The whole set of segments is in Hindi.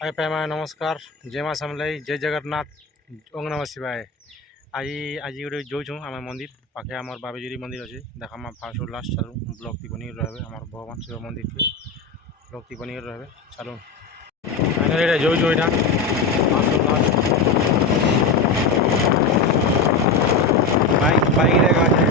हाय पैमा नमस्कार जय माँ समलाई जय जगन्नाथ ओम नमः शिवाय। आज आज गोटे जाऊँ आम मंदिर पाखे आम बाबेजुरी मंदिर अच्छे देखा फास्ट और लास्ट चलू ब्लॉक टी बनी रहे आम भगवान शिव मंदिर के ब्लॉक टी बनी रहे चलू फाइनाली जाऊँ यहाँ फास्ट और लास्ट बाइक बाइक रहेगा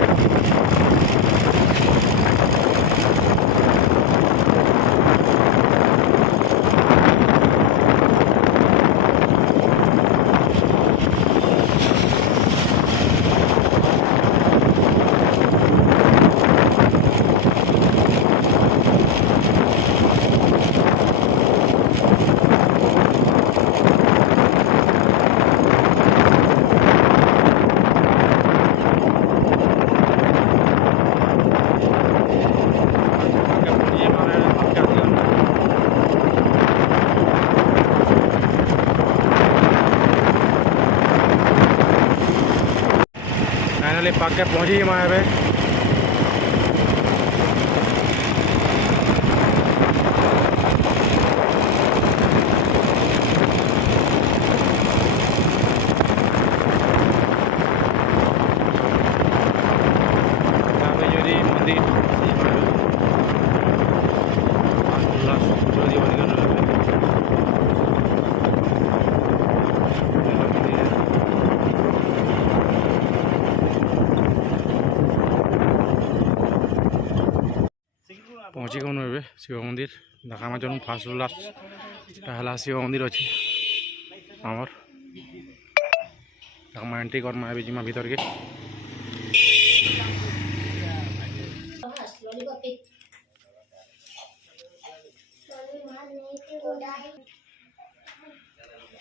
फाइनाली पाके पहुँची मैं ए बाबेजुरी मंदिर पहुँची गनु ए शिव मंदिर देखा चलू फास्ट लास्ट है शिव मंदिर अच्छे आमर एंट्री करमा जिमा भीतर के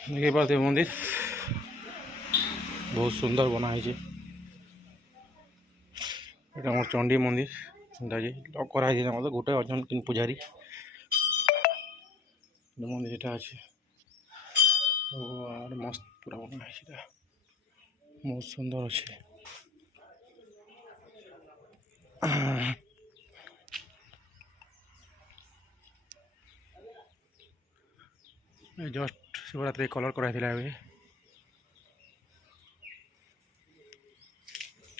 देखिए पार्थे मंदिर बहुत सुंदर बनाई ये चंडी मंदिर लक कराई मतलब गोटे अच्छा कि पूजारी मंदिर यहाँ अच्छे मस्त पूरा बनाई बहुत सुंदर अच्छे जस्ट शिवरात्रि कलर कराई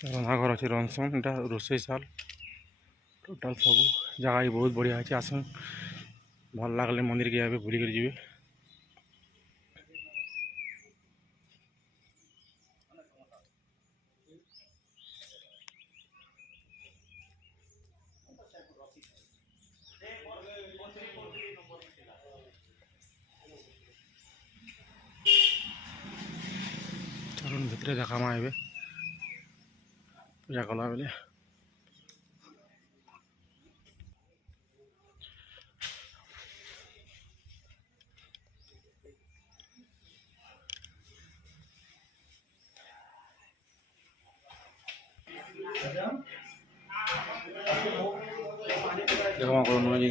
रंधा घर अच्छे रंसन यहाँ रोसई साल टोटाल सब जगह भी बहुत बढ़िया अच्छे आसन भल लगले मंदिर के यहाँ बुलिक जी चलो भितर देखा माँ ए पूजा कला बेले देखा नुआ जी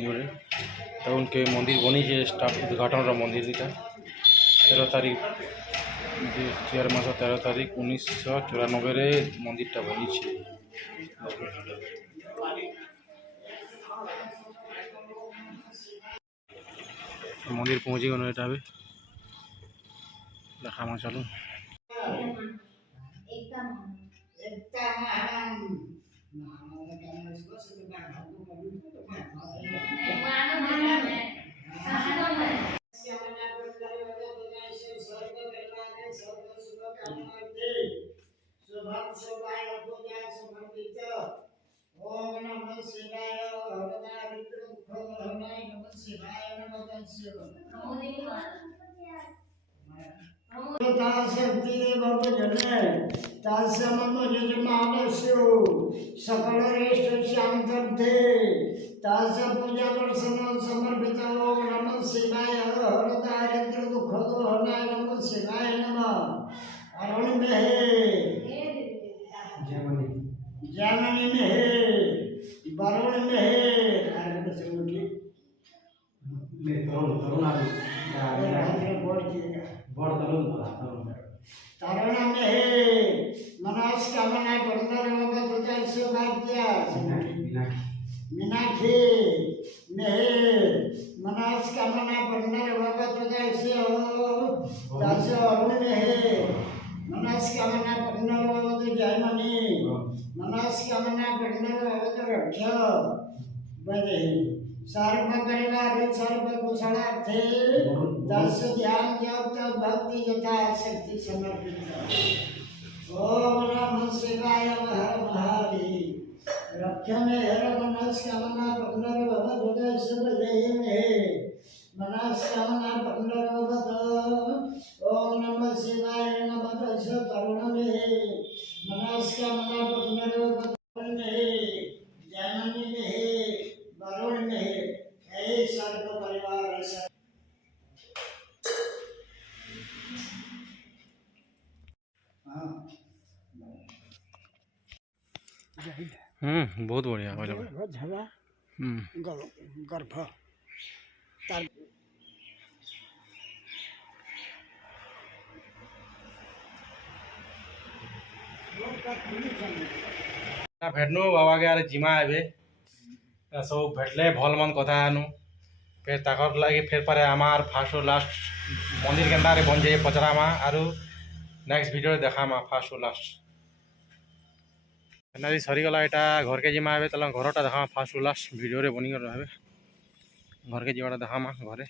उनके मंदिर बनी स्टार्ट उद्घाटन मंदिर दीटा 13 तारीख 4 मास 13 तारीख 1994 मंदिरटा बनी मंदिर पहुँची गल यहाँ भी देखा चलू ओम नमः शिवाय नमः शिवाय सकल रेष्ठ श्याम थे पूजा दर्शन समर्पित ओम नमः शिवाय हर दारिद्र दुख दोहनाय नमः शिवाय नमः अरुण में जाननी में है वरुण में है तरुण में है मनोस्कामना मीनाक्षी में है मनोस्कामना भगत दास अरुण है मनस्कामना पुनर्भवतु जयमणि मनस्कामना पुनर्भवतु रक्ष बदे सर्व परिवार सर्व कुशलार्थे दस ध्यान जप तप भक्ति यथा शक्ति समर्पित ओम नमः शिवाय हर महादेव रक्षमे हर मनस्कामना पुनर्भवतु दस बदे मनस्कामना पुनर्भवतु ओम नमः शिवाय नमः दश करुणमे मनस्कामना पुनर्भवतु जयमणि में वरुण में ऐ सर्व परिवार बहुत बढ़िया झवा गर्भ भेटनु बाबा के आरे जिमा एबे सब भेटले भल मन कथा हानु फिर ताकर लगे फिर पारे आमार फार्स्ट और लास्ट मंदिर केन्दा रे बन जाए पचरामा आरु नेक्स्ट वीडियो देखामा फार्स्ट और लास्ट एनादी सरीगला एटा घर के जिमा एबे तला घरटा देखामा फार्स्ट और लास्ट वीडियो रे बनी कर रहबे घर के जिमाटा देखामा घरे।